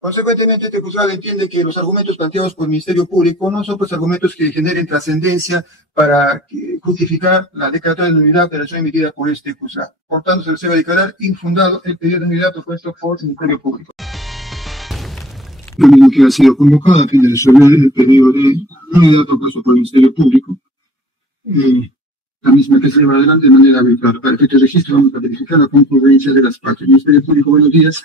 Consecuentemente, este juzgado entiende que los argumentos planteados por el Ministerio Público no son pues argumentos que generen trascendencia para justificar la declaratoria de nulidad de la acción emitida por este juzgado. Por tanto, se les debe declarar infundado el pedido de nulidad propuesto por el Ministerio Público. Lo mismo que ha sido convocado a fin de resolver el pedido de nulidad propuesto por el Ministerio Público. La misma que se lleva adelante de manera habitual. Para efecto de registro, vamos a verificar la concurrencia de las partes. Ministerio Público, buenos días.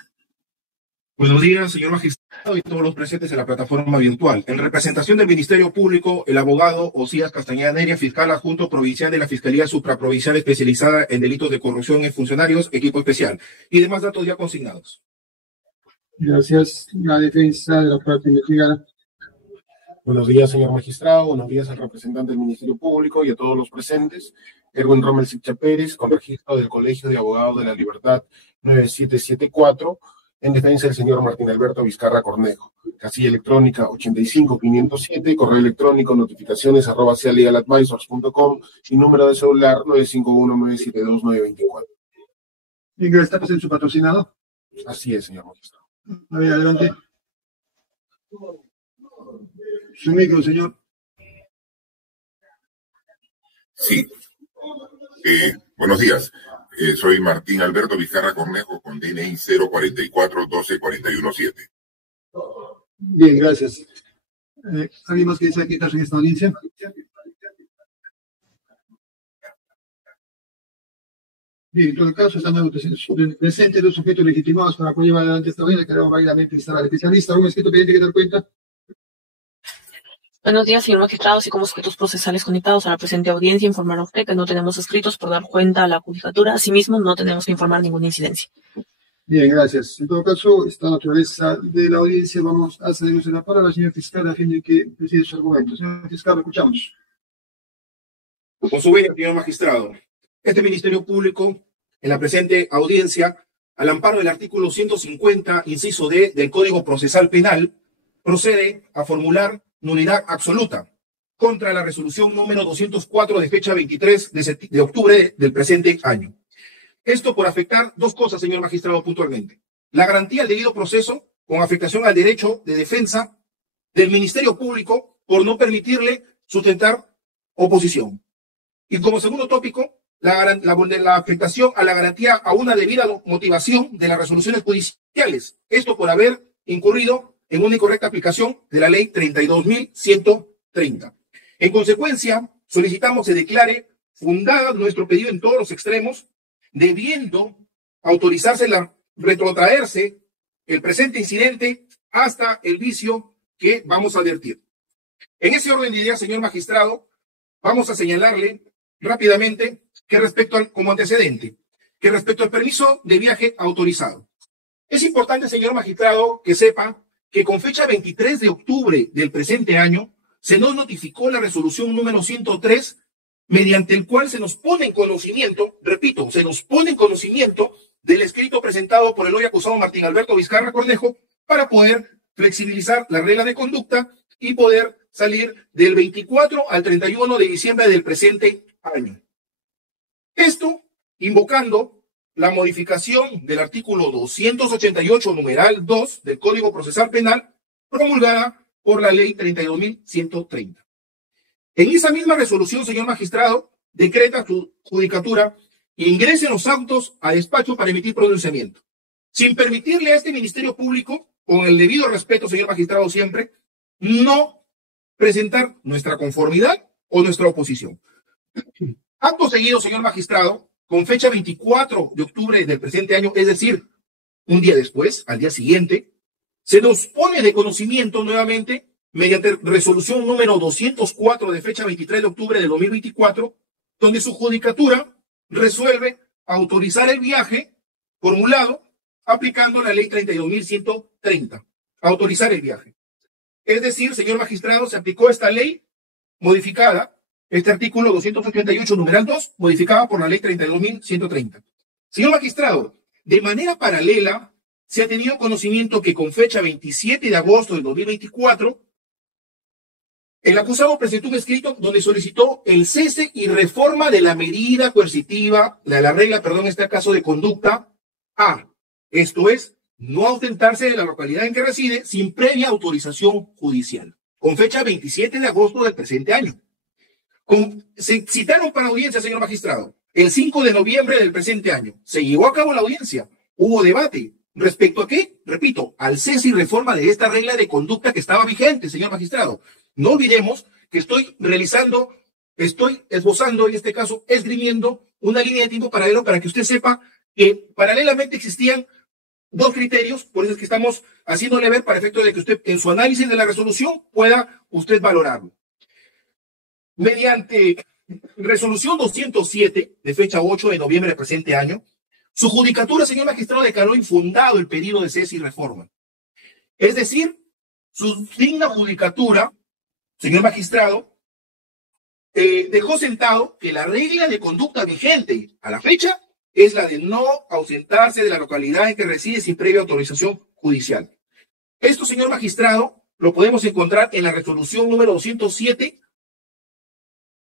Buenos días, señor magistrado y todos los presentes en la plataforma virtual. En representación del Ministerio Público, el abogado Osías Castañeda Neria, fiscal adjunto provincial de la Fiscalía Supraprovincial especializada en delitos de corrupción en funcionarios, equipo especial, y demás datos ya consignados. Gracias. La defensa de la parte investigada. Buenos días, señor magistrado. Buenos días al representante del Ministerio Público y a todos los presentes. Erwin Rommel Siccha Pérez, con registro del Colegio de Abogados de la Libertad 9774, en defensa del señor Martín Alberto Vizcarra Cornejo. Casilla electrónica 85507, correo electrónico notificaciones@sealegaladvisors.com y número de celular 951-972-924. Ingrid, ¿está presente su patrocinado? Así es, señor magistrado. A ver, adelante. Su micro, señor. Sí. Buenos días. Soy Martín Alberto Vizcarra Cornejo con DNI 044-12-417. Bien, gracias. ¿Alguien más que desea quitarse en esta audiencia? Bien, en todo caso, están presentes los sujetos legitimados para poder llevar adelante esta audiencia. Queremos rápidamente instar al especialista. ¿Algún escrito pendiente que dar cuenta? Buenos días, señor magistrado, así como sujetos procesales conectados a la presente audiencia, informar a usted que no tenemos escritos por dar cuenta a la judicatura. Asimismo, no tenemos que informar ninguna incidencia. Bien, gracias. En todo caso, esta naturaleza de la audiencia, vamos a cedernos la palabra al señor fiscal a fin de que preside su argumento. Señor fiscal, lo escuchamos. Con su venia, señor magistrado, este Ministerio Público, en la presente audiencia, al amparo del artículo 150, inciso D, del Código Procesal Penal, procede a formular nulidad absoluta contra la resolución número 204 de fecha 23 de octubre del presente año. Esto por afectar dos cosas, señor magistrado, puntualmente. La garantía del debido proceso con afectación al derecho de defensa del Ministerio Público por no permitirle sustentar oposición. Y como segundo tópico, la afectación a la garantía a una debida motivación de las resoluciones judiciales. Esto por haber incurrido en una incorrecta aplicación de la ley 32.130. En consecuencia, solicitamos se declare fundada nuestro pedido en todos los extremos, debiendo autorizarse retrotraerse el presente incidente hasta el vicio que vamos a advertir. En ese orden de ideas, señor magistrado, vamos a señalarle rápidamente que como antecedente, que respecto al permiso de viaje autorizado. Es importante, señor magistrado, que sepa que con fecha 23 de octubre del presente año se nos notificó la resolución número 103, mediante el cual se nos pone en conocimiento, repito, se nos pone en conocimiento del escrito presentado por el hoy acusado Martín Alberto Vizcarra Cornejo para poder flexibilizar la regla de conducta y poder salir del 24 al 31 de diciembre del presente año. Esto invocando la modificación del artículo 288, numeral 2 del Código Procesal Penal, promulgada por la ley 32.130. En esa misma resolución, señor magistrado, decreta su judicatura e ingresen los autos a despacho para emitir pronunciamiento, sin permitirle a este Ministerio Público, con el debido respeto, señor magistrado, siempre, no presentar nuestra conformidad o nuestra oposición. Acto seguido, señor magistrado, con fecha 24 de octubre del presente año, es decir, un día después, al día siguiente, se nos pone de conocimiento nuevamente, mediante resolución número 204 de fecha 23 de octubre de 2024, donde su judicatura resuelve autorizar el viaje formulado aplicando la ley 32.130. Autorizar el viaje. Es decir, señor magistrado, se aplicó esta ley modificada, este artículo 288, numeral 2, modificada por la ley 32.130. Señor magistrado, de manera paralela, se ha tenido conocimiento que con fecha 27 de agosto del 2024, el acusado presentó un escrito donde solicitó el cese y reforma de la medida coercitiva, de la regla, en este caso de conducta A. Esto es, no ausentarse de la localidad en que reside sin previa autorización judicial, con fecha 27 de agosto del presente año. Se citaron para audiencia, señor magistrado, el 5 de noviembre del presente año. Se llevó a cabo la audiencia. Hubo debate. ¿Respecto a qué? Repito, al cese y reforma de esta regla de conducta que estaba vigente, señor magistrado. No olvidemos que estoy esbozando, en este caso, esgrimiendo una línea de tiempo paralelo para que usted sepa que paralelamente existían dos criterios, por eso es que estamos haciéndole ver para efecto de que usted en su análisis de la resolución pueda usted valorarlo. Mediante resolución 207 de fecha 8 de noviembre del presente año, su judicatura, señor magistrado, declaró infundado el pedido de cese y reforma. Es decir, su digna judicatura, señor magistrado, dejó sentado que la regla de conducta vigente a la fecha es la de no ausentarse de la localidad en que reside sin previa autorización judicial. Esto, señor magistrado, lo podemos encontrar en la resolución número 207,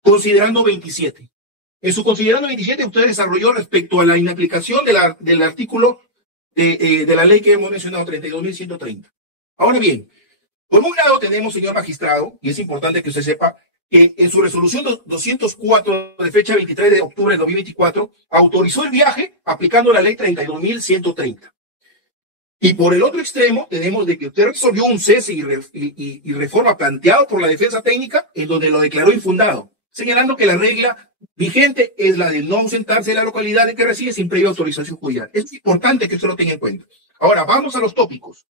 considerando 27. En su considerando 27, usted desarrolló respecto a la inaplicación del artículo de la ley que hemos mencionado, 32.130. Ahora bien, por un lado tenemos, señor magistrado, y es importante que usted sepa, que en su resolución 204 de fecha 23 de octubre de 2024 autorizó el viaje aplicando la ley 32.130. Y por el otro extremo tenemos de que usted resolvió un cese y reforma planteado por la defensa técnica en donde lo declaró infundado, señalando que la regla vigente es la de no ausentarse de la localidad en que reside sin previa autorización judicial. Es importante que usted lo tenga en cuenta. Ahora, vamos a los tópicos.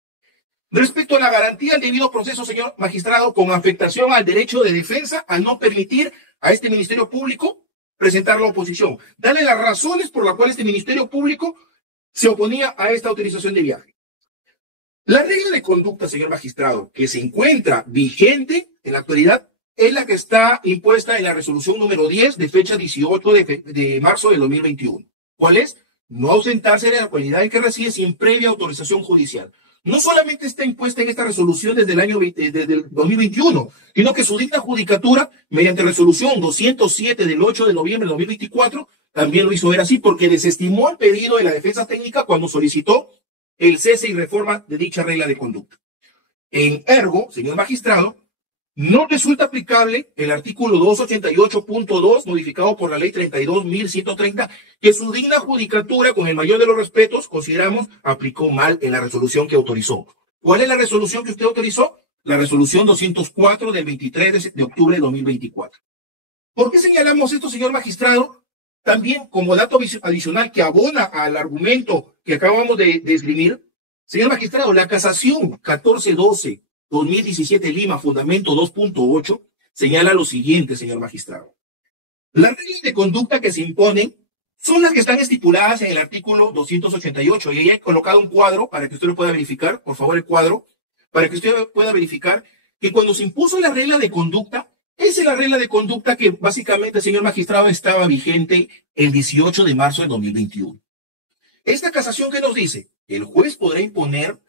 Respecto a la garantía del debido proceso, señor magistrado, con afectación al derecho de defensa, al no permitir a este Ministerio Público presentar la oposición. Dale las razones por las cuales este Ministerio Público se oponía a esta autorización de viaje. La regla de conducta, señor magistrado, que se encuentra vigente en la actualidad, es la que está impuesta en la resolución número 10 de fecha 18 de marzo de 2021. ¿Cuál es? No ausentarse de la localidad en que reside sin previa autorización judicial. No solamente está impuesta en esta resolución desde el 2021, sino que su digna judicatura, mediante resolución 207 del 8 de noviembre de 2024, también lo hizo ver así porque desestimó el pedido de la defensa técnica cuando solicitó el cese y reforma de dicha regla de conducta. En ergo, señor magistrado, no resulta aplicable el artículo 288.2 modificado por la ley 32.130 que su digna judicatura, con el mayor de los respetos, consideramos aplicó mal en la resolución que autorizó. ¿Cuál es la resolución que usted autorizó? La resolución 204 del 23 de octubre de 2024. ¿Por qué señalamos esto, señor magistrado? También como dato adicional que abona al argumento que acabamos de esgrimir, señor magistrado, la casación 1412-2017 Lima, fundamento 2.8, señala lo siguiente, señor magistrado. Las reglas de conducta que se imponen son las que están estipuladas en el artículo 288. Y ahí he colocado un cuadro para que usted lo pueda verificar, por favor, el cuadro, para que usted pueda verificar que cuando se impuso la regla de conducta, esa es la regla de conducta que básicamente, señor magistrado, estaba vigente el 18 de marzo de 2021. Esta casación que nos dice, el juez podrá imponer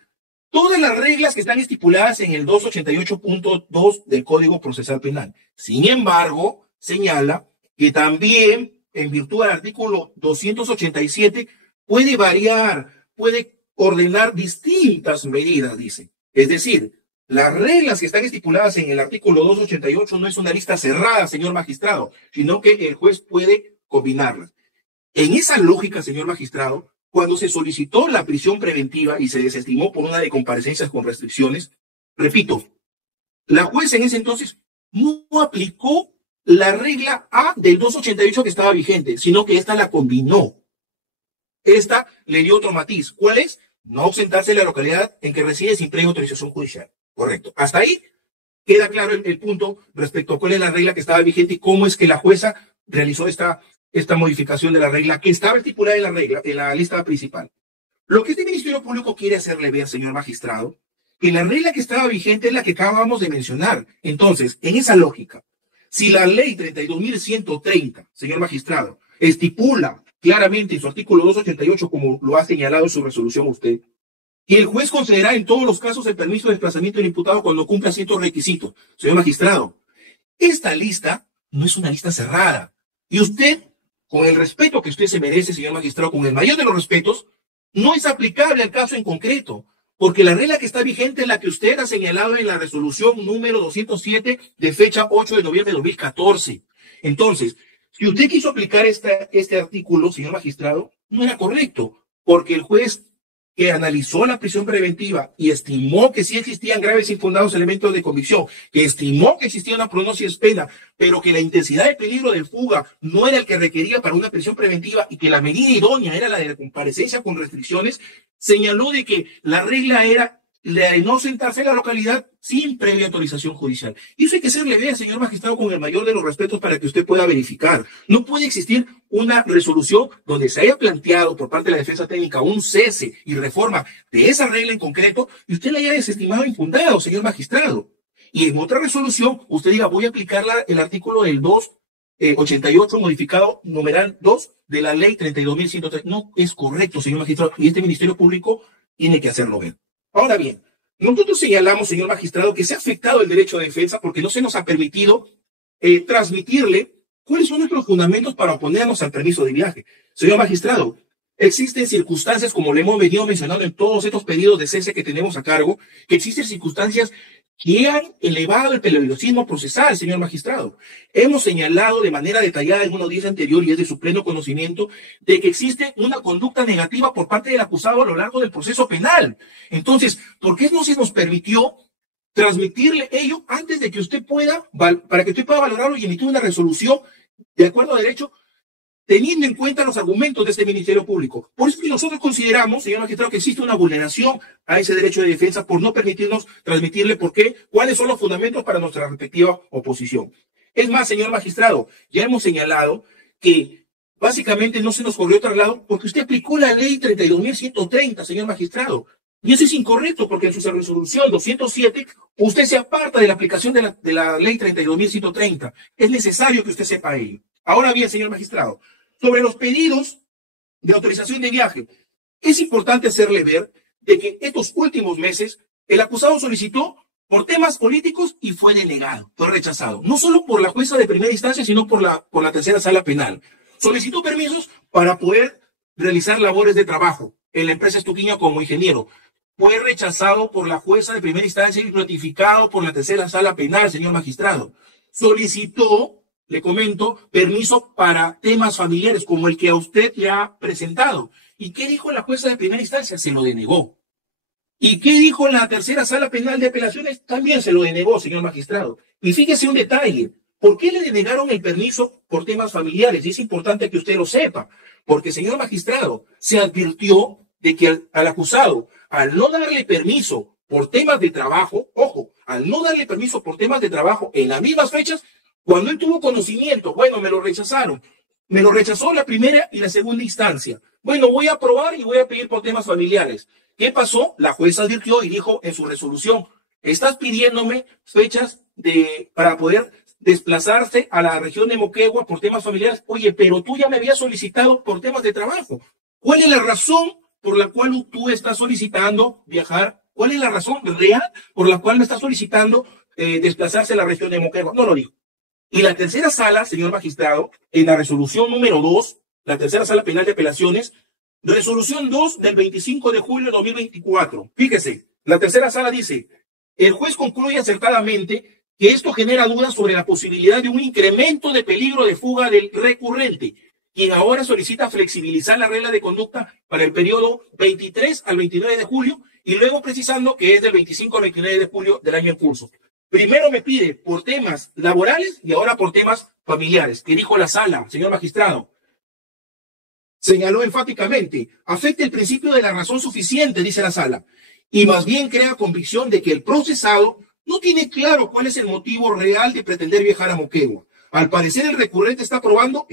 todas las reglas que están estipuladas en el 288.2 del Código Procesal Penal. Sin embargo, señala que también, en virtud del artículo 287, puede variar, puede ordenar distintas medidas, dice. Es decir, las reglas que están estipuladas en el artículo 288 no es una lista cerrada, señor magistrado, sino que el juez puede combinarlas. En esa lógica, señor magistrado, cuando se solicitó la prisión preventiva y se desestimó por una de comparecencias con restricciones, repito, la jueza en ese entonces no aplicó la regla A del 288 que estaba vigente, sino que esta la combinó. Esta le dio otro matiz. ¿Cuál es? No ausentarse de la localidad en que reside sin previa autorización judicial. Correcto. Hasta ahí queda claro el punto respecto a cuál es la regla que estaba vigente y cómo es que la jueza realizó esta modificación de la regla que estaba estipulada en la lista principal. Lo que este Ministerio Público quiere hacerle ver, señor magistrado, que la regla que estaba vigente es la que acabamos de mencionar. Entonces, en esa lógica, si la ley 32.130, señor magistrado, estipula claramente en su artículo 288, como lo ha señalado en su resolución usted, que el juez concederá en todos los casos el permiso de desplazamiento del imputado cuando cumpla ciertos requisitos. Señor magistrado, esta lista no es una lista cerrada. Y usted, con el respeto que usted se merece, señor magistrado, con el mayor de los respetos, no es aplicable al caso en concreto, porque la regla que está vigente es la que usted ha señalado en la resolución número 207 de fecha 8 de noviembre de 2014. Entonces, si usted quiso aplicar este artículo, señor magistrado, no era correcto, porque el juez que analizó la prisión preventiva y estimó que sí existían graves e infundados elementos de convicción, que estimó que existía una pronosis pena, pero que la intensidad de peligro de fuga no era el que requería para una prisión preventiva y que la medida idónea era la de la comparecencia con restricciones, señaló de que la regla era la de no sentarse en la localidad sin previa autorización judicial. Y eso hay que hacerle ver, señor magistrado, con el mayor de los respetos para que usted pueda verificar. No puede existir una resolución donde se haya planteado por parte de la defensa técnica un cese y reforma de esa regla en concreto y usted la haya desestimado infundado, señor magistrado. Y en otra resolución usted diga, voy a aplicar el artículo del 288 modificado numeral 2 de la ley 32.103. No es correcto, señor magistrado, y este Ministerio Público tiene que hacerlo ver. Ahora bien, nosotros señalamos, señor magistrado, que se ha afectado el derecho de defensa porque no se nos ha permitido transmitirle cuáles son nuestros fundamentos para oponernos al permiso de viaje. Señor magistrado, existen circunstancias, como le hemos venido mencionando en todos estos pedidos de cese que tenemos a cargo, que existen circunstancias que han elevado el peligrosismo procesal, señor magistrado. Hemos señalado de manera detallada en una audiencia anterior, y es de su pleno conocimiento, de que existe una conducta negativa por parte del acusado a lo largo del proceso penal. Entonces, ¿por qué no se nos permitió transmitirle ello antes de que usted pueda, para que usted pueda valorarlo y emitir una resolución de acuerdo a derecho, teniendo en cuenta los argumentos de este Ministerio Público? Por eso que nosotros consideramos, señor magistrado, que existe una vulneración a ese derecho de defensa por no permitirnos transmitirle por qué, cuáles son los fundamentos para nuestra respectiva oposición. Es más, señor magistrado, ya hemos señalado que básicamente no se nos corrió traslado porque usted aplicó la ley 32.130, señor magistrado. Y eso es incorrecto porque en su resolución 207 usted se aparta de la aplicación de la ley 32.130. Es necesario que usted sepa ello. Ahora bien, señor magistrado, sobre los pedidos de autorización de viaje, es importante hacerle ver de que estos últimos meses el acusado solicitó por temas políticos y fue denegado, fue rechazado. No solo por la jueza de primera instancia, sino por la tercera sala penal. Solicitó permisos para poder realizar labores de trabajo en la empresa Estuquiña como ingeniero. Fue rechazado por la jueza de primera instancia y notificado por la tercera sala penal, señor magistrado. Solicitó, le comento, permiso para temas familiares como el que a usted le ha presentado. ¿Y qué dijo la jueza de primera instancia? Se lo denegó. ¿Y qué dijo la tercera sala penal de apelaciones? También se lo denegó, señor magistrado. Y fíjese un detalle. ¿Por qué le denegaron el permiso por temas familiares? Y es importante que usted lo sepa. Porque, señor magistrado, se advirtió de que al acusado, al no darle permiso por temas de trabajo, ojo, al no darle permiso por temas de trabajo en las mismas fechas, cuando él tuvo conocimiento, bueno, me lo rechazaron. Me lo rechazó la primera y la segunda instancia. Bueno, voy a aprobar y voy a pedir por temas familiares. ¿Qué pasó? La jueza advirtió y dijo en su resolución, estás pidiéndome fechas para poder desplazarse a la región de Moquegua por temas familiares. Oye, pero tú ya me habías solicitado por temas de trabajo. ¿Cuál es la razón por la cual tú estás solicitando viajar? ¿Cuál es la razón real por la cual me estás solicitando desplazarse a la región de Moquegua? No lo dijo. Y la tercera sala, señor magistrado, en la resolución número 2, la tercera sala penal de apelaciones, resolución 2 del 25 de julio de 2024. Fíjese, la tercera sala dice, el juez concluye acertadamente que esto genera dudas sobre la posibilidad de un incremento de peligro de fuga del recurrente, quien ahora solicita flexibilizar la regla de conducta para el periodo 23 al 29 de julio y luego precisando que es del 25 al 29 de julio del año en curso. Primero me pide por temas laborales y ahora por temas familiares. ¿Qué dijo la sala, señor magistrado? Señaló enfáticamente, afecta el principio de la razón suficiente, dice la sala, y más bien crea convicción de que el procesado no tiene claro cuál es el motivo real de pretender viajar a Moquegua. Al parecer el recurrente está probando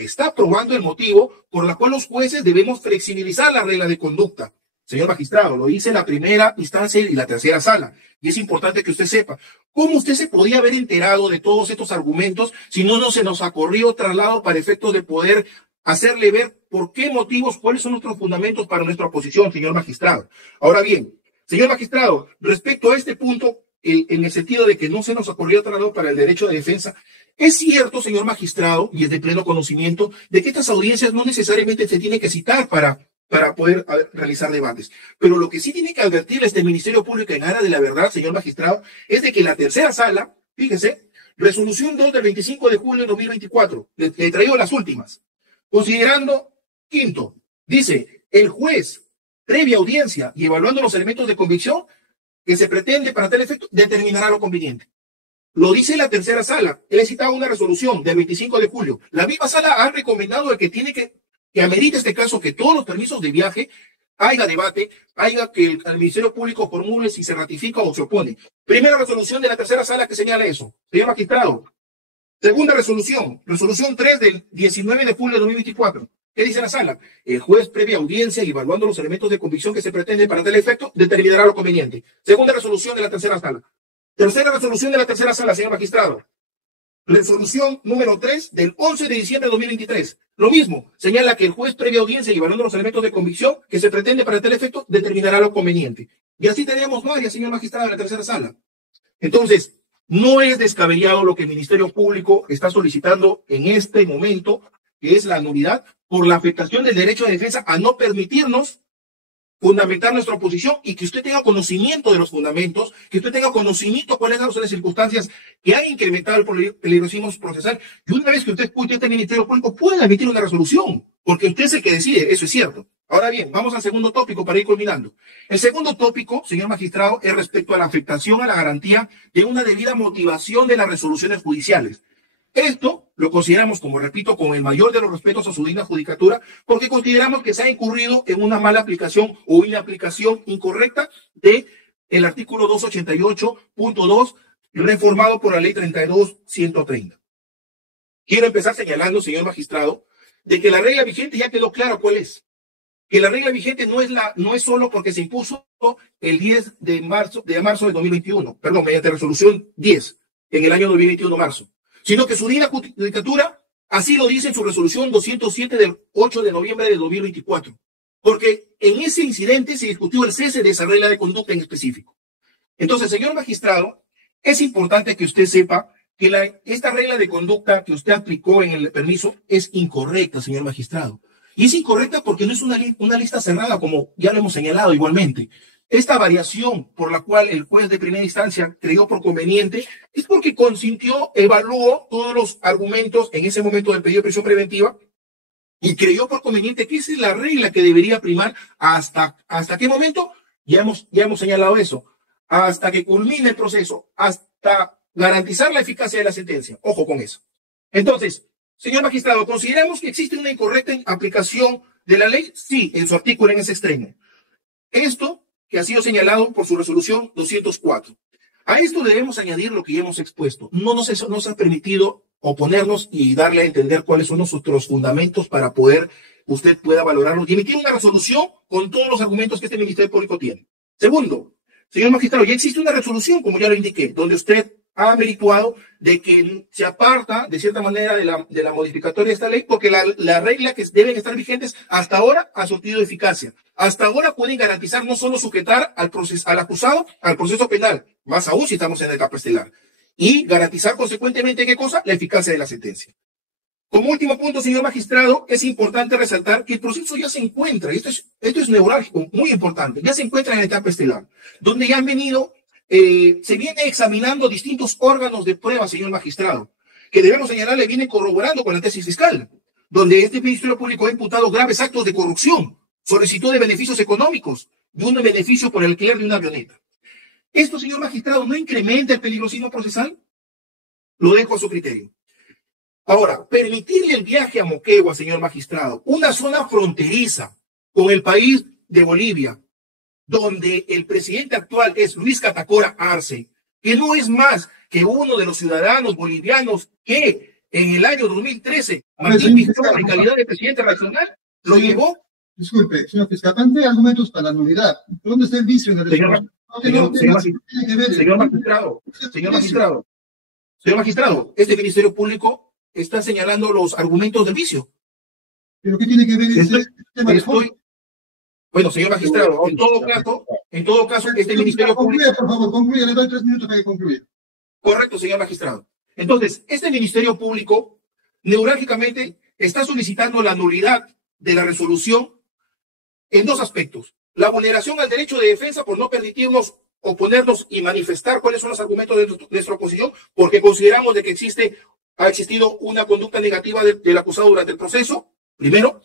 el motivo por el cual los jueces debemos flexibilizar la regla de conducta. Señor magistrado, lo dice la primera instancia y la tercera sala. Y es importante que usted sepa, ¿cómo usted se podía haber enterado de todos estos argumentos si no se nos ha corrido traslado para efectos de poder hacerle ver por qué motivos, cuáles son nuestros fundamentos para nuestra oposición, señor magistrado? Ahora bien, señor magistrado, respecto a este punto, en el sentido de que no se nos ha corrido traslado para el derecho de defensa, es cierto, señor magistrado, y es de pleno conocimiento, de que estas audiencias no necesariamente se tienen que citar para para poder realizar debates. Pero lo que sí tiene que advertirle este Ministerio Público en aras de la verdad, señor magistrado, es de que la tercera sala, fíjese, resolución 2 del 25 de julio de 2024, le he traído las últimas, considerando, quinto, dice, el juez, previa audiencia y evaluando los elementos de convicción que se pretende para tal efecto, determinará lo conveniente. Lo dice la tercera sala. Él ha citado una resolución del 25 de julio. La misma sala ha recomendado que tiene que amerita este caso que todos los permisos de viaje haya debate, haya que el Ministerio Público formule si se ratifica o se opone. Primera resolución de la tercera sala que señala eso. Señor magistrado. Segunda resolución, resolución 3 del 19 de julio de 2024. ¿Qué dice la sala? El juez, previa audiencia y evaluando los elementos de convicción que se pretende para tal efecto, determinará lo conveniente. Segunda resolución de la tercera sala. Tercera resolución de la tercera sala, señor magistrado. Resolución número 3 del 11 de diciembre de 2023. Lo mismo, señala que el juez, previa audiencia y evaluando los elementos de convicción que se pretende para tal efecto, determinará lo conveniente. Y así tenemos varias, señor magistrado, en la tercera sala. Entonces, no es descabellado lo que el Ministerio Público está solicitando en este momento, que es la nulidad por la afectación del derecho de defensa a no permitirnos fundamentar nuestra oposición y que usted tenga conocimiento de los fundamentos, que usted tenga conocimiento de cuáles son las circunstancias que han incrementado el peligrosismo procesal. Y una vez que usted escuche este Ministerio Público, puede emitir una resolución, porque usted es el que decide, eso es cierto. Ahora bien, vamos al segundo tópico para ir culminando. El segundo tópico, señor magistrado, es respecto a la afectación a la garantía de una debida motivación de las resoluciones judiciales. Esto lo consideramos, como repito, con el mayor de los respetos a su digna judicatura, porque consideramos que se ha incurrido en una mala aplicación o una aplicación incorrecta de el artículo 288.2, reformado por la ley 32.130. Quiero empezar señalando, señor magistrado, de que la regla vigente ya quedó clara cuál es. Que la regla vigente no es solo porque se impuso el 10 de marzo de 2021, perdón, mediante resolución 10 en el año 2021 marzo, sino que su digna judicatura así lo dice en su resolución 207 del 8 de noviembre de 2024, porque en ese incidente se discutió el cese de esa regla de conducta en específico. Entonces, señor magistrado, es importante que usted sepa que esta regla de conducta que usted aplicó en el permiso es incorrecta, señor magistrado. Y es incorrecta porque no es una lista cerrada, como ya lo hemos señalado igualmente. Esta variación por la cual el juez de primera instancia creyó por conveniente es porque consintió, evaluó todos los argumentos en ese momento del pedido de prisión preventiva y creyó por conveniente que esa es la regla que debería primar hasta qué momento. Ya hemos señalado eso. Hasta que culmine el proceso, hasta garantizar la eficacia de la sentencia. Ojo con eso. Entonces, señor magistrado, ¿consideramos que existe una incorrecta aplicación de la ley? Sí, en su artículo en ese extremo. Esto que ha sido señalado por su resolución 204. A esto debemos añadir lo que ya hemos expuesto. No nos ha permitido oponernos y darle a entender cuáles son nuestros fundamentos para usted pueda valorarlos y emitir una resolución con todos los argumentos que este Ministerio Público tiene. Segundo, señor magistrado, ya existe una resolución, como ya lo indiqué, donde usted ha merituado de que se aparta de cierta manera de la modificatoria de esta ley porque la regla que deben estar vigentes hasta ahora ha surtido eficacia. Hasta ahora pueden garantizar no solo sujetar al acusado al proceso penal, más aún si estamos en la etapa estelar, y garantizar consecuentemente, ¿qué cosa? La eficacia de la sentencia. Como último punto, señor magistrado, es importante resaltar que el proceso ya se encuentra, y esto es neurálgico, muy importante, ya se encuentra en la etapa estelar, donde ya han venido se viene examinando distintos órganos de prueba, señor magistrado, que debemos señalarle viene corroborando con la tesis fiscal, donde este Ministerio Público ha imputado graves actos de corrupción, solicitud de beneficios económicos y un beneficio por el alquiler de una avioneta. ¿Esto, señor magistrado, no incrementa el peligrosismo procesal? Lo dejo a su criterio. Ahora, permitirle el viaje a Moquegua, señor magistrado, una zona fronteriza con el país de Bolivia, donde el presidente actual es Luis Catacora Arce, que no es más que uno de los ciudadanos bolivianos que en el año 2013, Martín Vizcarra, en calidad de presidente nacional, lo llevó. Disculpe, señor fiscal, plantea argumentos para la nulidad. ¿Dónde está el vicio en el Señor magistrado, este Ministerio Público está señalando los argumentos del vicio. ¿Pero qué tiene que ver ese tema? Bueno, señor magistrado, en todo caso, este Ministerio Público... Por favor, concluya, le doy 3 minutos para que concluya. Correcto, señor magistrado. Entonces, este Ministerio Público, neurálgicamente, está solicitando la nulidad de la resolución en dos aspectos. La vulneración al derecho de defensa por no permitirnos oponernos y manifestar cuáles son los argumentos de nuestra oposición, porque consideramos de que ha existido una conducta negativa del acusado durante el proceso, primero,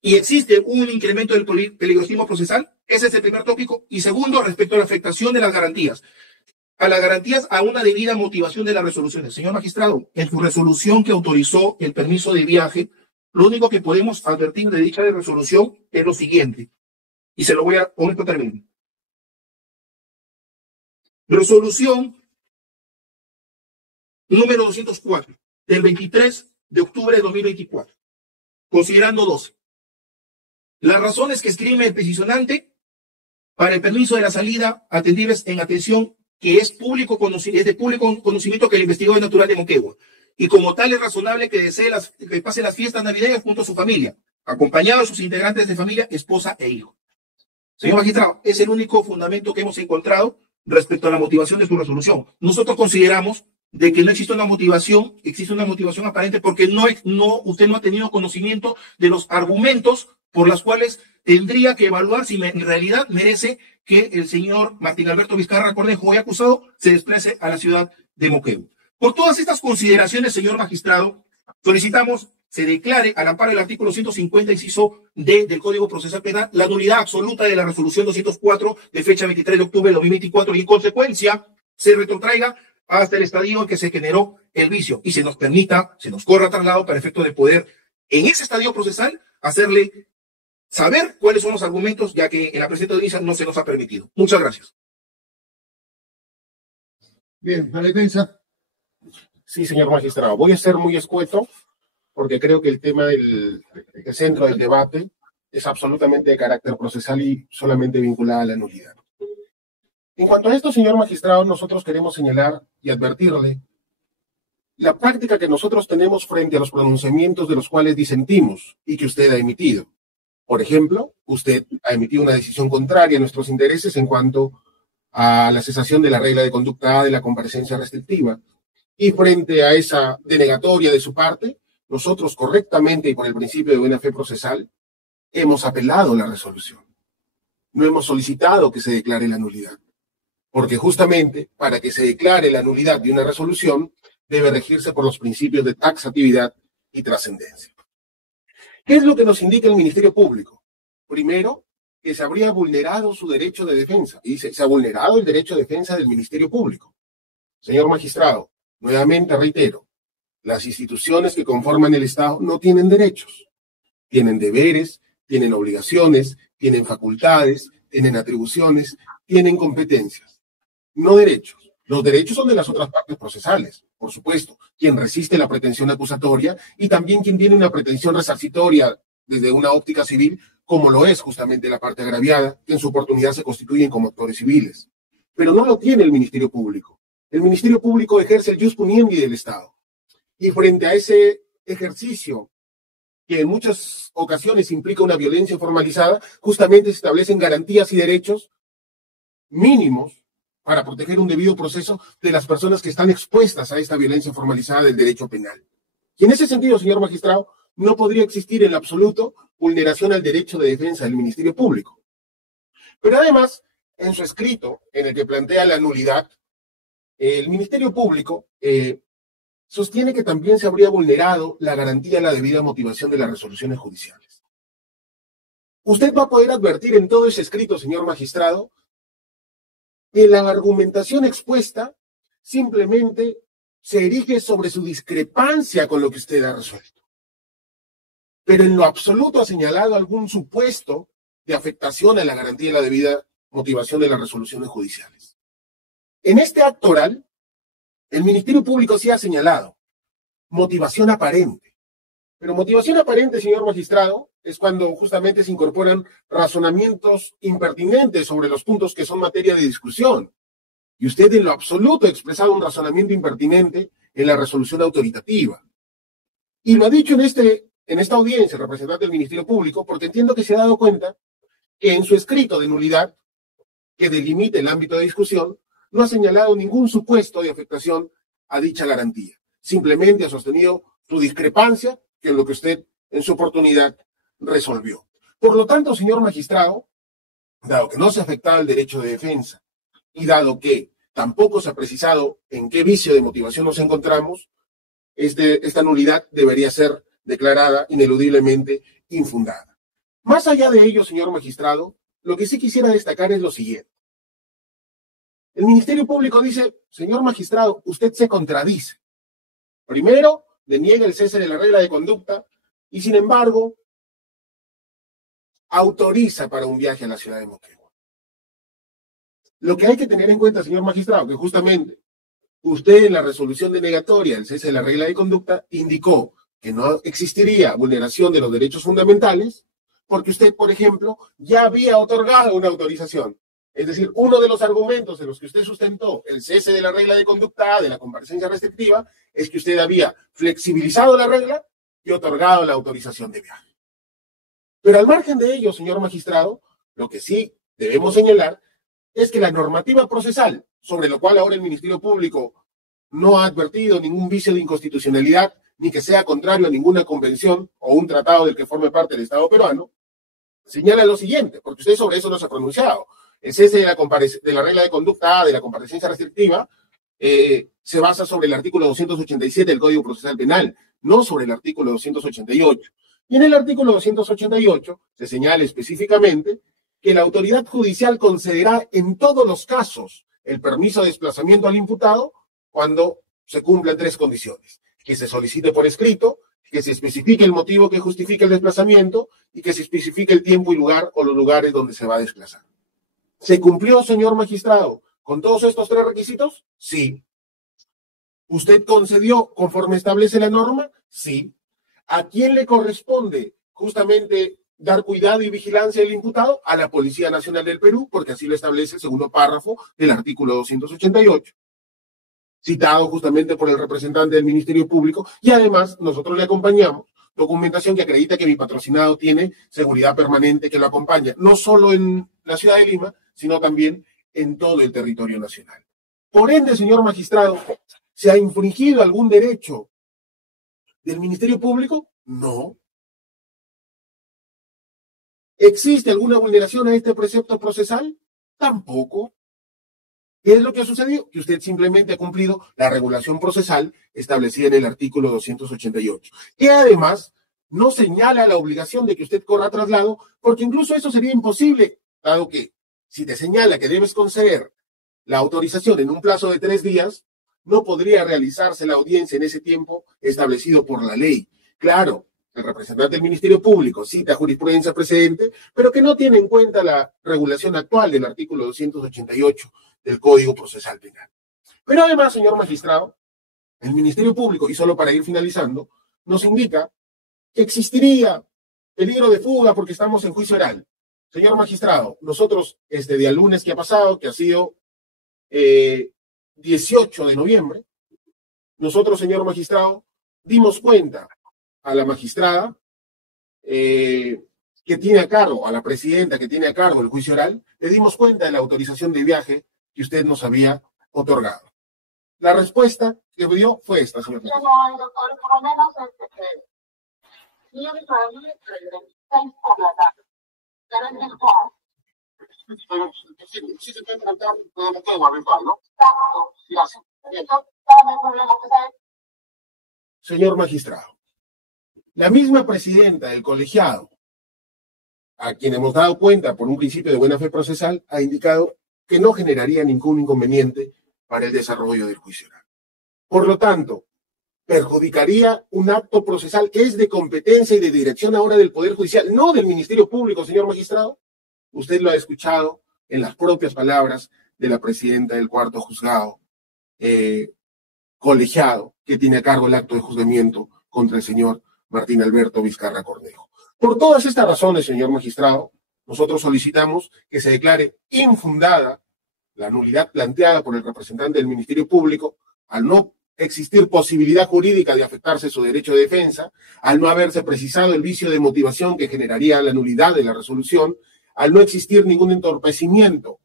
y existe un incremento del peligrosismo procesal. Ese es el primer tópico. Y segundo, respecto a la afectación de las garantías. A las garantías, a una debida motivación de las resoluciones. Señor magistrado, en su resolución que autorizó el permiso de viaje, lo único que podemos advertir de dicha resolución es lo siguiente, y se lo voy a con esto termino. Resolución número 204, del 23 de octubre de 2024, considerando 12. Las razones que esgrime el peticionante para el permiso de la salida atendibles en atención que es de público conocimiento que el investigador es natural de Moquegua, y como tal es razonable que desee que pase las fiestas navideñas junto a su familia, acompañado de sus integrantes de familia, esposa e hijo. Señor magistrado, es el único fundamento que hemos encontrado respecto a la motivación de su resolución. Nosotros consideramos de que no existe una motivación aparente porque usted no ha tenido conocimiento de los argumentos por los cuales tendría que evaluar si en realidad merece que el señor Martín Alberto Vizcarra Cornejo, hoy acusado, se desplace a la ciudad de Moquegua. Por todas estas consideraciones, señor magistrado, solicitamos se declare al amparo del artículo 150, inciso D del Código Procesal Penal, la nulidad absoluta de la resolución 204 de fecha 23 de octubre de 2024 y en consecuencia se retrotraiga hasta el estadio en que se generó el vicio y se nos corra traslado para efecto de poder en ese estadio procesal hacerle saber cuáles son los argumentos, ya que en la presente audiencia no se nos ha permitido. Muchas gracias. Bien, la defensa. Sí, señor magistrado. Voy a ser muy escueto porque creo que el tema el centro del debate es absolutamente de carácter procesal y solamente vinculada a la nulidad. En cuanto a esto, señor magistrado, nosotros queremos señalar y advertirle la práctica que nosotros tenemos frente a los pronunciamientos de los cuales disentimos y que usted ha emitido. Por ejemplo, usted ha emitido una decisión contraria a nuestros intereses en cuanto a la cesación de la regla de conducta A de la comparecencia restrictiva. Y frente a esa denegatoria de su parte, nosotros correctamente y por el principio de buena fe procesal, hemos apelado la resolución. No hemos solicitado que se declare la nulidad. Porque justamente para que se declare la nulidad de una resolución, debe regirse por los principios de taxatividad y trascendencia. ¿Qué es lo que nos indica el Ministerio Público? Primero, que se habría vulnerado su derecho de defensa. Y se ha vulnerado el derecho de defensa del Ministerio Público. Señor magistrado, nuevamente reitero, las instituciones que conforman el Estado no tienen derechos. Tienen deberes, tienen obligaciones, tienen facultades, tienen atribuciones, tienen competencias. No derechos. Los derechos son de las otras partes procesales, por supuesto, quien resiste la pretensión acusatoria y también quien tiene una pretensión resarcitoria desde una óptica civil, como lo es justamente la parte agraviada, que en su oportunidad se constituyen como actores civiles. Pero no lo tiene el Ministerio Público. El Ministerio Público ejerce el ius puniendi del Estado. Y frente a ese ejercicio, que en muchas ocasiones implica una violencia formalizada, justamente se establecen garantías y derechos mínimos para proteger un debido proceso de las personas que están expuestas a esta violencia formalizada del derecho penal. Y en ese sentido, señor magistrado, no podría existir en absoluto vulneración al derecho de defensa del Ministerio Público. Pero además, en su escrito, en el que plantea la nulidad, el Ministerio Público sostiene que también se habría vulnerado la garantía a la debida motivación de las resoluciones judiciales. Usted va a poder advertir en todo ese escrito, señor magistrado, que la argumentación expuesta simplemente se erige sobre su discrepancia con lo que usted ha resuelto. Pero en lo absoluto ha señalado algún supuesto de afectación a la garantía de la debida motivación de las resoluciones judiciales. En este acto oral, el Ministerio Público sí ha señalado motivación aparente. Pero motivación aparente, señor magistrado, es cuando justamente se incorporan razonamientos impertinentes sobre los puntos que son materia de discusión. Y usted en lo absoluto ha expresado un razonamiento impertinente en la resolución autoritativa. Y lo ha dicho en esta audiencia el representante del Ministerio Público, porque entiendo que se ha dado cuenta que en su escrito de nulidad, que delimita el ámbito de discusión, no ha señalado ningún supuesto de afectación a dicha garantía. Simplemente ha sostenido su discrepancia, que es lo que usted en su oportunidad resolvió. Por lo tanto, señor magistrado, dado que no se ha afectado el derecho de defensa y dado que tampoco se ha precisado en qué vicio de motivación nos encontramos, esta nulidad debería ser declarada ineludiblemente infundada. Más allá de ello, señor magistrado, lo que sí quisiera destacar es lo siguiente. El Ministerio Público dice, señor magistrado, usted se contradice. Primero, deniega el cese de la regla de conducta y, sin embargo, autoriza para un viaje a la ciudad de Moquegua. Lo que hay que tener en cuenta, señor magistrado, que justamente usted en la resolución denegatoria del cese de la regla de conducta indicó que no existiría vulneración de los derechos fundamentales porque usted, por ejemplo, ya había otorgado una autorización. Es decir, uno de los argumentos en los que usted sustentó el cese de la regla de conducta de la comparecencia restrictiva es que usted había flexibilizado la regla y otorgado la autorización de viaje. Pero al margen de ello, señor magistrado, lo que sí debemos señalar es que la normativa procesal, sobre lo cual ahora el Ministerio Público no ha advertido ningún vicio de inconstitucionalidad, ni que sea contrario a ninguna convención o un tratado del que forme parte el Estado peruano, señala lo siguiente, porque usted sobre eso no se ha pronunciado. El cese de la regla de conducta de la comparecencia restrictiva se basa sobre el artículo 287 del Código Procesal Penal, no sobre el artículo 288. Y en el artículo 288 se señala específicamente que la autoridad judicial concederá en todos los casos el permiso de desplazamiento al imputado cuando se cumplan tres condiciones: que se solicite por escrito, que se especifique el motivo que justifique el desplazamiento y que se especifique el tiempo y lugar o los lugares donde se va a desplazar. ¿Se cumplió, señor magistrado, con todos estos tres requisitos? Sí. ¿Usted concedió conforme establece la norma? Sí. ¿A quién le corresponde justamente dar cuidado y vigilancia al imputado? A la Policía Nacional del Perú, porque así lo establece el segundo párrafo del artículo 288, citado justamente por el representante del Ministerio Público, y además nosotros le acompañamos documentación que acredita que mi patrocinado tiene seguridad permanente que lo acompaña, no solo en la ciudad de Lima, sino también en todo el territorio nacional. Por ende, señor magistrado, ¿se ha infringido algún derecho del Ministerio Público? No. ¿Existe alguna vulneración a este precepto procesal? Tampoco. ¿Qué es lo que ha sucedido? Que usted simplemente ha cumplido la regulación procesal establecida en el artículo 288, que además no señala la obligación de que usted corra traslado, porque incluso eso sería imposible, dado que si te señala que debes conceder la autorización en un plazo de 3 días, no podría realizarse la audiencia en ese tiempo establecido por la ley. Claro, el representante del Ministerio Público cita jurisprudencia precedente, pero que no tiene en cuenta la regulación actual del artículo 288 del Código Procesal Penal. Pero además, señor magistrado, el Ministerio Público, y solo para ir finalizando, nos indica que existiría peligro de fuga porque estamos en juicio oral. Señor magistrado, nosotros, este día lunes que ha pasado, que ha sido 18 de noviembre, nosotros, señor magistrado, dimos cuenta a la magistrada que tiene a cargo, a la presidenta que tiene a cargo el juicio oral, le dimos cuenta de la autorización de viaje que usted nos había otorgado. La respuesta que dio fue esta, señor. No, doctor, por lo menos yo me salí el 6 por la tarde. Pero en el cual. Pero sí se puede tratar de lo que es habitual, ¿no? Exacto. Gracias. Señor magistrado, la misma presidenta del colegiado, a quien hemos dado cuenta por un principio de buena fe procesal, ha indicado que no generaría ningún inconveniente para el desarrollo del juicio oral. Por lo tanto, perjudicaría un acto procesal que es de competencia y de dirección ahora del Poder Judicial, no del Ministerio Público, señor magistrado. Usted lo ha escuchado en las propias palabras de la presidenta del cuarto juzgado colegiado que tiene a cargo el acto de juzgamiento contra el señor Martín Alberto Vizcarra Cornejo. Por todas estas razones, señor magistrado, nosotros solicitamos que se declare infundada la nulidad planteada por el representante del Ministerio Público al no existir posibilidad jurídica de afectarse su derecho de defensa, al no haberse precisado el vicio de motivación que generaría la nulidad de la resolución, al no existir ningún entorpecimiento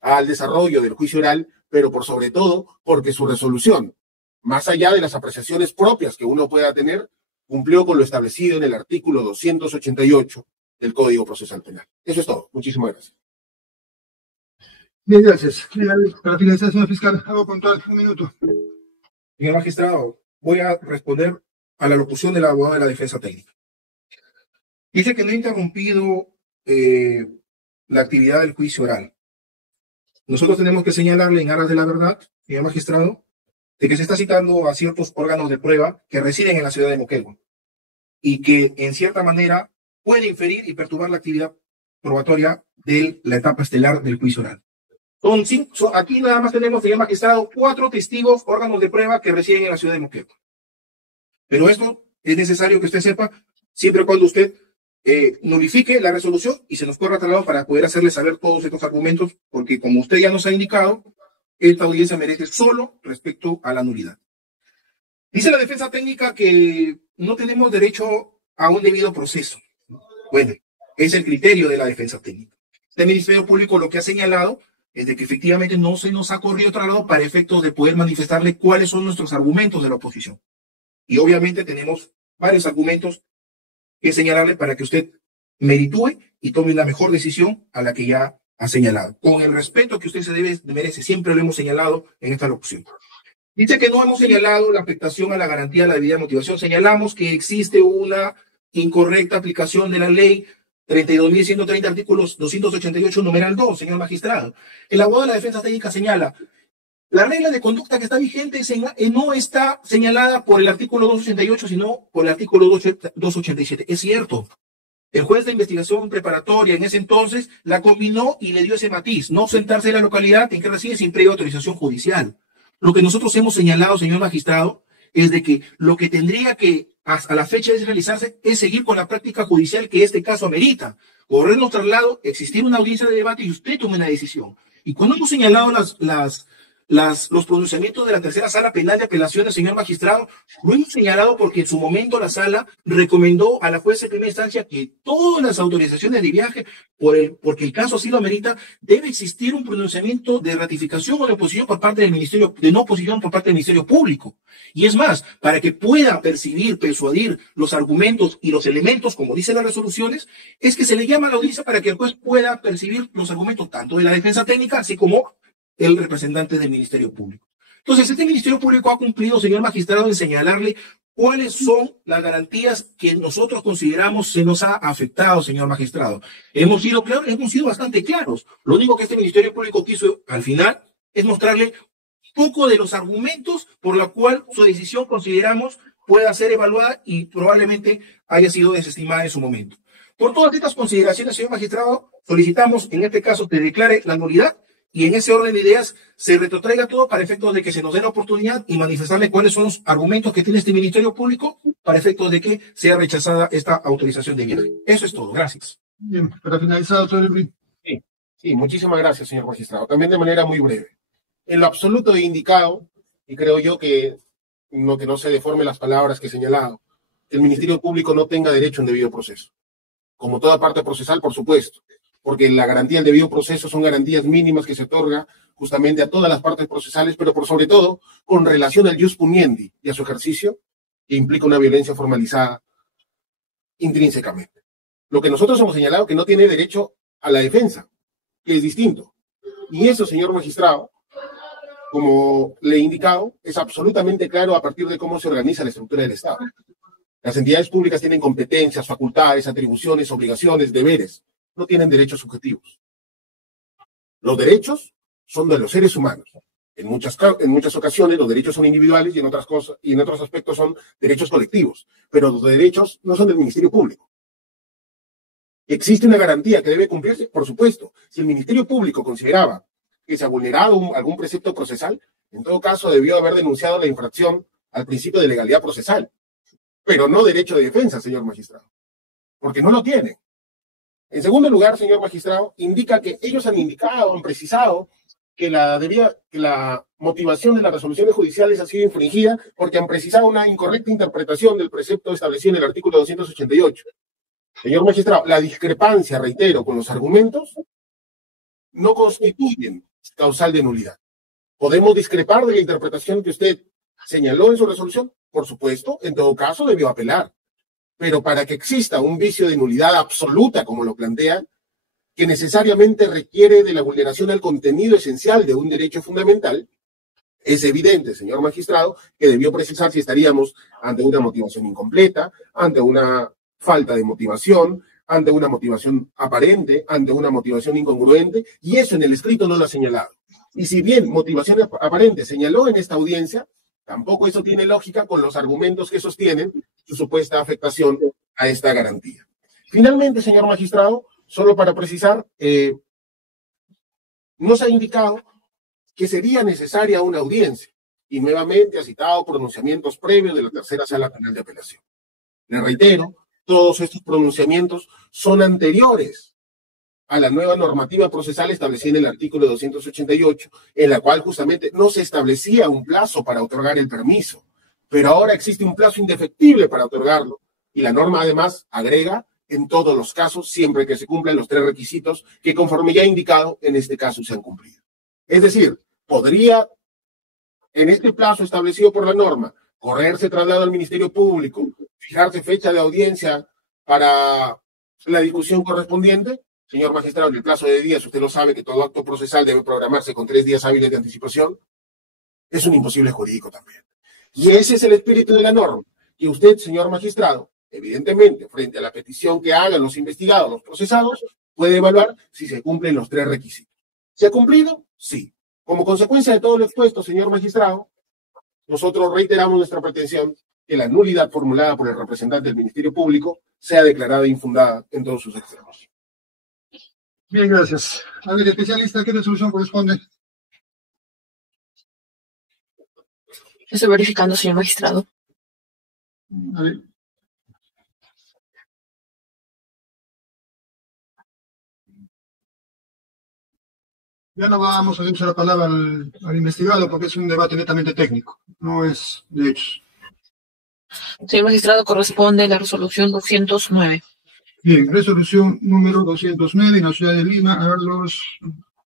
al desarrollo del juicio oral, pero por sobre todo porque su resolución, más allá de las apreciaciones propias que uno pueda tener, cumplió con lo establecido en el artículo 288 del Código Procesal Penal. Eso es todo. Muchísimas gracias. Bien, gracias. Para finalizar, señor fiscal, algo puntual, un minuto. Señor magistrado, voy a responder a la locución del abogado de la defensa técnica. Dice que no ha interrumpido la actividad del juicio oral. Nosotros tenemos que señalarle en aras de la verdad, señor magistrado, de que se está citando a ciertos órganos de prueba que residen en la ciudad de Moquegua y que, en cierta manera, puede inferir y perturbar la actividad probatoria de la etapa estelar del juicio oral. Aquí nada más tenemos, señor magistrado, 4 testigos, órganos de prueba que residen en la ciudad de Moquegua. Pero esto es necesario que usted sepa, siempre y cuando usted nulifique la resolución y se nos corra traslado para poder hacerle saber todos estos argumentos, porque como usted ya nos ha indicado, esta audiencia merece solo respecto a la nulidad. Dice la defensa técnica que no tenemos derecho a un debido proceso. Bueno, es el criterio de la defensa técnica. El Ministerio Público lo que ha señalado es de que efectivamente no se nos ha corrido traslado para efectos de poder manifestarle cuáles son nuestros argumentos de la oposición. Y obviamente tenemos varios argumentos que señalarle para que usted meritúe y tome la mejor decisión a la que ya ha señalado. Con el respeto que usted merece, siempre lo hemos señalado en esta locución. Dice que no hemos señalado la afectación a la garantía de la debida motivación. Señalamos que existe una incorrecta aplicación de la ley 32.130, artículos 288, numeral 2, señor magistrado. El abogado de la defensa técnica señala, la regla de conducta que está vigente no está señalada por el artículo 288, sino por el artículo 287. Es cierto. El juez de investigación preparatoria en ese entonces la combinó y le dio ese matiz, no sentarse en la localidad en que reside sin previa autorización judicial. Lo que nosotros hemos señalado, señor magistrado, es de que lo que tendría que a la fecha de realizarse es seguir con la práctica judicial que este caso amerita. Corrernos traslado, existir una audiencia de debate y usted tome una decisión. Y cuando hemos señalado los pronunciamientos de la tercera sala penal de apelaciones, señor magistrado, lo hemos señalado porque en su momento la sala recomendó a la jueza de primera instancia que todas las autorizaciones de viaje, porque el caso así lo amerita, debe existir un pronunciamiento de ratificación o de oposición por parte del Ministerio, de no oposición por parte del Ministerio Público. Y es más, para que pueda persuadir los argumentos y los elementos, como dicen las resoluciones, es que se le llama a la audiencia para que el juez pueda percibir los argumentos tanto de la defensa técnica, así como el representante del Ministerio Público. Entonces, este Ministerio Público ha cumplido, señor magistrado, en señalarle cuáles son las garantías que nosotros consideramos se nos ha afectado, señor magistrado. Hemos sido claros, hemos sido bastante claros. Lo único que este Ministerio Público quiso, al final, es mostrarle un poco de los argumentos por la cual su decisión consideramos pueda ser evaluada y probablemente haya sido desestimada en su momento. Por todas estas consideraciones, señor magistrado, solicitamos, en este caso, que declare la nulidad y en ese orden de ideas se retrotraiga todo para efectos de que se nos dé la oportunidad y manifestarle cuáles son los argumentos que tiene este Ministerio Público para efectos de que sea rechazada esta autorización de viaje. Eso es todo. Gracias. Bien, para finalizar, doctor Elbrin. Sí, muchísimas gracias, señor magistrado. También de manera muy breve. En lo absoluto he indicado, y creo yo que no se deforme las palabras que he señalado, que el Ministerio Público no tenga derecho a un debido proceso. Como toda parte procesal, por supuesto, porque la garantía del debido proceso son garantías mínimas que se otorga justamente a todas las partes procesales, pero por sobre todo con relación al jus puniendi y a su ejercicio, que implica una violencia formalizada intrínsecamente. Lo que nosotros hemos señalado que no tiene derecho a la defensa, que es distinto. Y eso, señor magistrado, como le he indicado, es absolutamente claro a partir de cómo se organiza la estructura del Estado. Las entidades públicas tienen competencias, facultades, atribuciones, obligaciones, deberes. No tienen derechos subjetivos. Los derechos son de los seres humanos. En muchas ocasiones los derechos son individuales y en otros aspectos son derechos colectivos. Pero los derechos no son del Ministerio Público. ¿Existe una garantía que debe cumplirse? Por supuesto. Si el Ministerio Público consideraba que se ha vulnerado algún precepto procesal, en todo caso debió haber denunciado la infracción al principio de legalidad procesal. Pero no derecho de defensa, señor magistrado. Porque no lo tienen. En segundo lugar, señor magistrado, indica que ellos han precisado que la motivación de las resoluciones judiciales ha sido infringida porque han precisado una incorrecta interpretación del precepto establecido en el artículo 288. Señor magistrado, la discrepancia, reitero, con los argumentos no constituyen causal de nulidad. ¿Podemos discrepar de la interpretación que usted señaló en su resolución? Por supuesto, en todo caso debió apelar. pero para que exista un vicio de nulidad absoluta, como lo plantean, que necesariamente requiere de la vulneración al contenido esencial de un derecho fundamental, es evidente, señor magistrado, que debió precisar si estaríamos ante una motivación incompleta, ante una falta de motivación, ante una motivación aparente, ante una motivación incongruente, y eso en el escrito no lo ha señalado. Y si bien motivación aparente señaló en esta audiencia, tampoco eso tiene lógica con los argumentos que sostienen su supuesta afectación a esta garantía. Finalmente, señor magistrado, solo para precisar, nos ha indicado que sería necesaria una audiencia, y nuevamente ha citado pronunciamientos previos de la tercera sala penal de apelación. Le reitero, todos estos pronunciamientos son anteriores a la nueva normativa procesal establecida en el artículo 288, en la cual justamente no se establecía un plazo para otorgar el permiso, pero ahora existe un plazo indefectible para otorgarlo, y la norma además agrega en todos los casos, siempre que se cumplan los 3 requisitos que, conforme ya he indicado, en este caso se han cumplido. Es decir, podría, en este plazo establecido por la norma, correrse traslado al Ministerio Público, fijarse fecha de audiencia para la discusión correspondiente. Señor magistrado, en el plazo de días, usted lo sabe que todo acto procesal debe programarse con 3 días hábiles de anticipación. Es un imposible jurídico también. Y ese es el espíritu de la norma. Y usted, señor magistrado, evidentemente, frente a la petición que hagan los investigados, los procesados, puede evaluar si se cumplen los 3 requisitos. ¿Se ha cumplido? Sí. Como consecuencia de todo lo expuesto, señor magistrado, nosotros reiteramos nuestra pretensión que la nulidad formulada por el representante del Ministerio Público sea declarada infundada en todos sus extremos. Bien, gracias. A ver, especialista, ¿qué resolución corresponde? Estoy verificando, señor magistrado. A ver. Ya no vamos a dar la palabra al investigado porque es un debate netamente técnico, no es de hechos. Señor magistrado, corresponde la resolución 209. Bien, resolución número 209 en la ciudad de Lima a los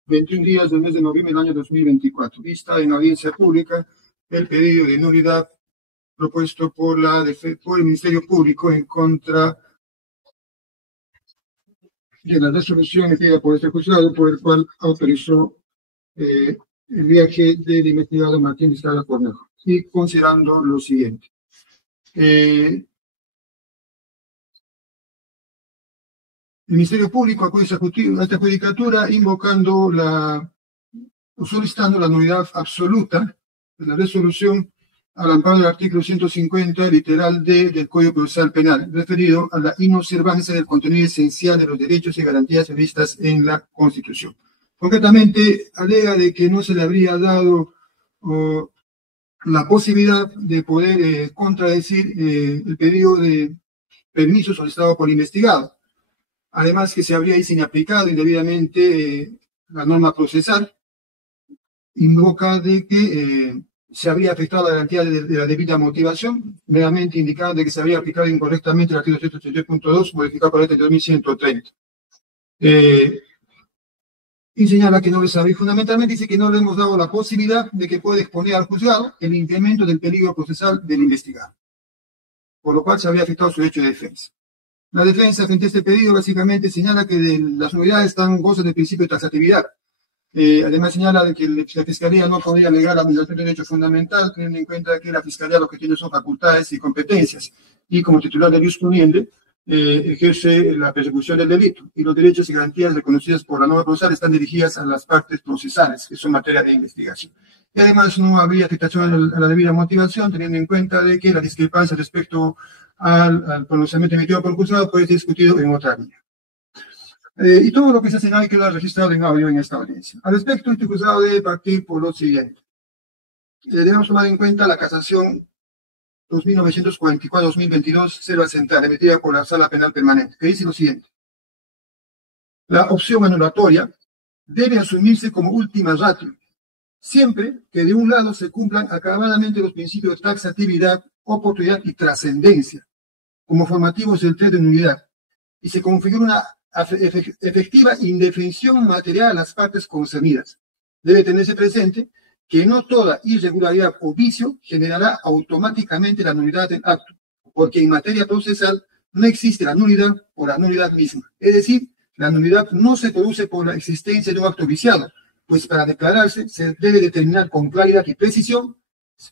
21 días del mes de noviembre del año 2024. Vista en audiencia pública el pedido de nulidad propuesto por el Ministerio Público en contra de la resolución emitida por este juzgado, por el cual autorizó el viaje del investigado Martín Vizcarra Cornejo. Y considerando lo siguiente. El Ministerio Público acude a esta judicatura invocando o solicitando la nulidad absoluta de la resolución al amparo del artículo 150, literal D del Código Procesal Penal, referido a la inobservancia del contenido esencial de los derechos y garantías previstas en la Constitución. Concretamente, alega de que no se le habría dado la posibilidad de poder contradecir el pedido de permiso solicitado por el investigado. Además, que se habría inaplicado indebidamente la norma procesal, invoca de que se habría afectado la garantía de la debida motivación, meramente indicando de que se habría aplicado incorrectamente el artículo 183.2, modificado por el 2130. Y señala que no le sabe, fundamentalmente dice que no le hemos dado la posibilidad de que pueda exponer al juzgado el incremento del peligro procesal del investigado, por lo cual se habría afectado su derecho de defensa. La defensa frente a este pedido básicamente señala que las nulidades gozan del principio de taxatividad. Además señala de que la Fiscalía no podría negar la violación de derecho fundamental, teniendo en cuenta que la Fiscalía lo que tiene son facultades y competencias, y como titular del ius puniendi, ejerce la persecución del delito, y los derechos y garantías reconocidas por la norma procesal están dirigidas a las partes procesales, que son materia de investigación. Y además no habría afectación a la debida motivación, teniendo en cuenta de que la discrepancia respecto al pronunciamiento emitido por el juzgado puede ser discutido en otra vía. Y todo lo que se señala queda registrado en audio en esta audiencia. Al respecto, este juzgado debe partir por lo siguiente. Debemos tomar en cuenta la casación 2944-2022, Selva Central, emitida por la Sala Penal Permanente, que dice lo siguiente. La opción anulatoria debe asumirse como última ratio, siempre que de un lado se cumplan acabadamente los principios de taxatividad, oportunidad y trascendencia, como formativos del test de nulidad, y se configura una efectiva indefensión material a las partes concernidas. Debe tenerse presente que no toda irregularidad o vicio generará automáticamente la nulidad del acto, porque en materia procesal no existe la nulidad o la nulidad misma. Es decir, la nulidad no se produce por la existencia de un acto viciado, pues para declararse se debe determinar con claridad y precisión,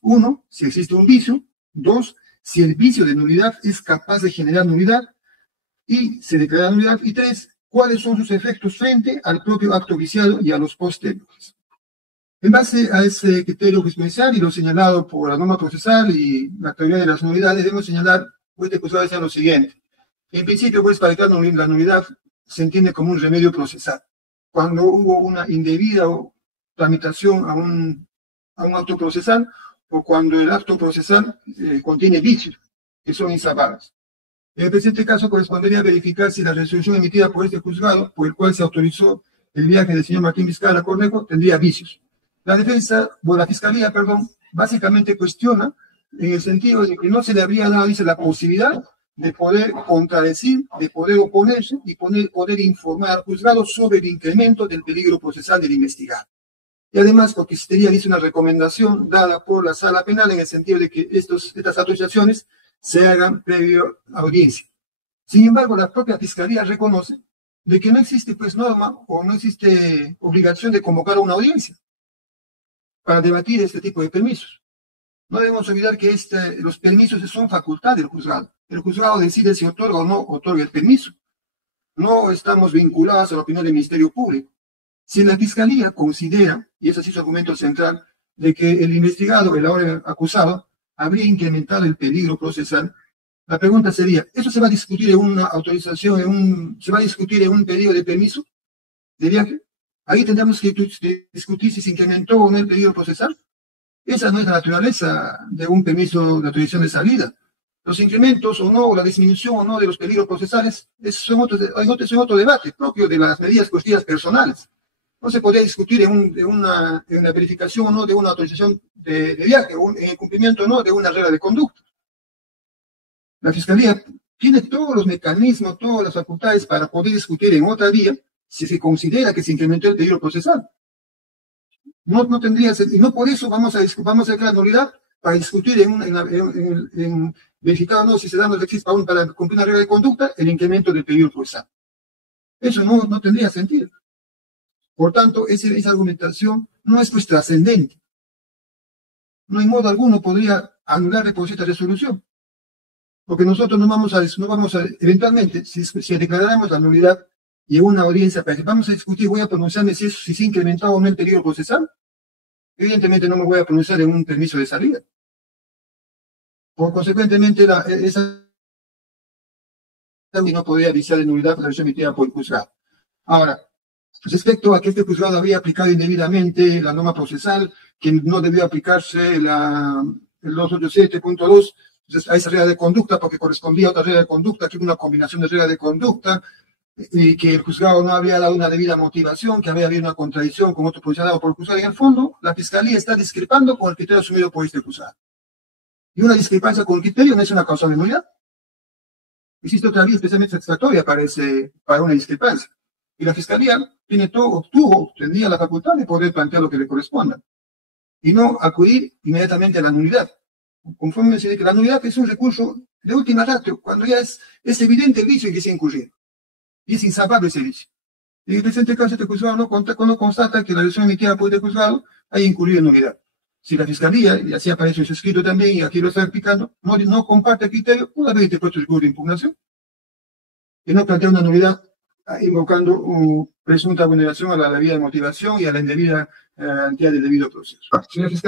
1, si existe un vicio, 2, si el vicio de nulidad es capaz de generar nulidad y se declara nulidad, y 3, cuáles son sus efectos frente al propio acto viciado y a los posteriores. En base a ese criterio jurisprudencial y lo señalado por la norma procesal y la teoría de las nulidades, debemos señalar, pues, lo siguiente. En principio, pues, para declarar la nulidad se entiende como un remedio procesal. Cuando hubo una indebida tramitación a un acto procesal, o cuando el acto procesal contiene vicios que son insalvables. En el presente caso correspondería verificar si la resolución emitida por este juzgado, por el cual se autorizó el viaje del señor Martín Vizcarra Cornejo, tendría vicios. La Fiscalía, básicamente cuestiona en el sentido de que no se le habría dado, dice, la posibilidad de poder contradecir, de poder oponerse y poder informar al juzgado sobre el incremento del peligro procesal del investigado. Y además, porque existiría, dice, una recomendación dada por la sala penal en el sentido de que estas autorizaciones se hagan previo a audiencia. Sin embargo, la propia Fiscalía reconoce de que no existe, pues, norma o no existe obligación de convocar a una audiencia para debatir este tipo de permisos. No debemos olvidar que los permisos son facultad del juzgado. El juzgado decide si otorga o no otorga el permiso. No estamos vinculados a la opinión del Ministerio Público. Si la Fiscalía considera, y ese es su argumento central, de que el investigado, el ahora acusado, habría incrementado el peligro procesal, la pregunta sería, ¿eso se va a discutir en una autorización, se va a discutir en un pedido de permiso de viaje? Ahí tendríamos que discutir si se incrementó o no el peligro procesal. Esa no es la naturaleza de un permiso de autorización de salida. Los incrementos o no, o la disminución o no de los peligros procesales, son otro debate propio de las medidas coercitivas personales. No se podría discutir en una verificación o no de una autorización de viaje, en el cumplimiento o no de una regla de conducta. La Fiscalía tiene todos los mecanismos, todas las facultades para poder discutir en otra vía si se considera que se incrementó el peligro procesal. No tendría, y no por eso vamos a declarar nulidad para discutir en verificar o no si se dan los requisitos para cumplir una regla de conducta el incremento del peligro procesal. Eso no tendría sentido. Por tanto, esa argumentación no es, pues, trascendente. No en modo alguno podría anular por esta resolución. Porque nosotros no vamos a eventualmente, si declaráramos la nulidad y en una audiencia, vamos a discutir, voy a pronunciarme si se ha incrementado o no el peligro procesal. Evidentemente no me voy a pronunciar en un permiso de salida. Consecuentemente, esa no podría viciar de nulidad la resolución emitida por el juzgado. Ahora, respecto a que este juzgado había aplicado indebidamente la norma procesal, que no debió aplicarse el 287.2 a esa regla de conducta, porque correspondía a otra regla de conducta, que era una combinación de reglas de conducta, y que el juzgado no había dado una debida motivación, que había habido una contradicción con otro posicionado por el juzgado. En el fondo, la Fiscalía está discrepando con el criterio asumido por este juzgado. Y una discrepancia con el criterio no es una causa de nulidad. Existe otra vía especialmente satisfactoria para una discrepancia. Y la Fiscalía tendría la facultad de poder plantear lo que le corresponda. Y no acudir inmediatamente a la nulidad. Conforme se dice que la nulidad es un recurso de última ratio, cuando ya es evidente el vicio en que se ha incurrido. Y es insalvable ese vicio. En el presente caso, este juzgado no constata que la resolución emitida por este juzgado haya incurrido en nulidad. Si la Fiscalía, y así aparece en su escrito también, y aquí lo está explicando, no comparte el criterio, puede haber interpuesto recurso de impugnación. Y no plantea una nulidad invocando presunta vulneración a la debida motivación y a la indebida garantía del debido proceso. Señor fiscal.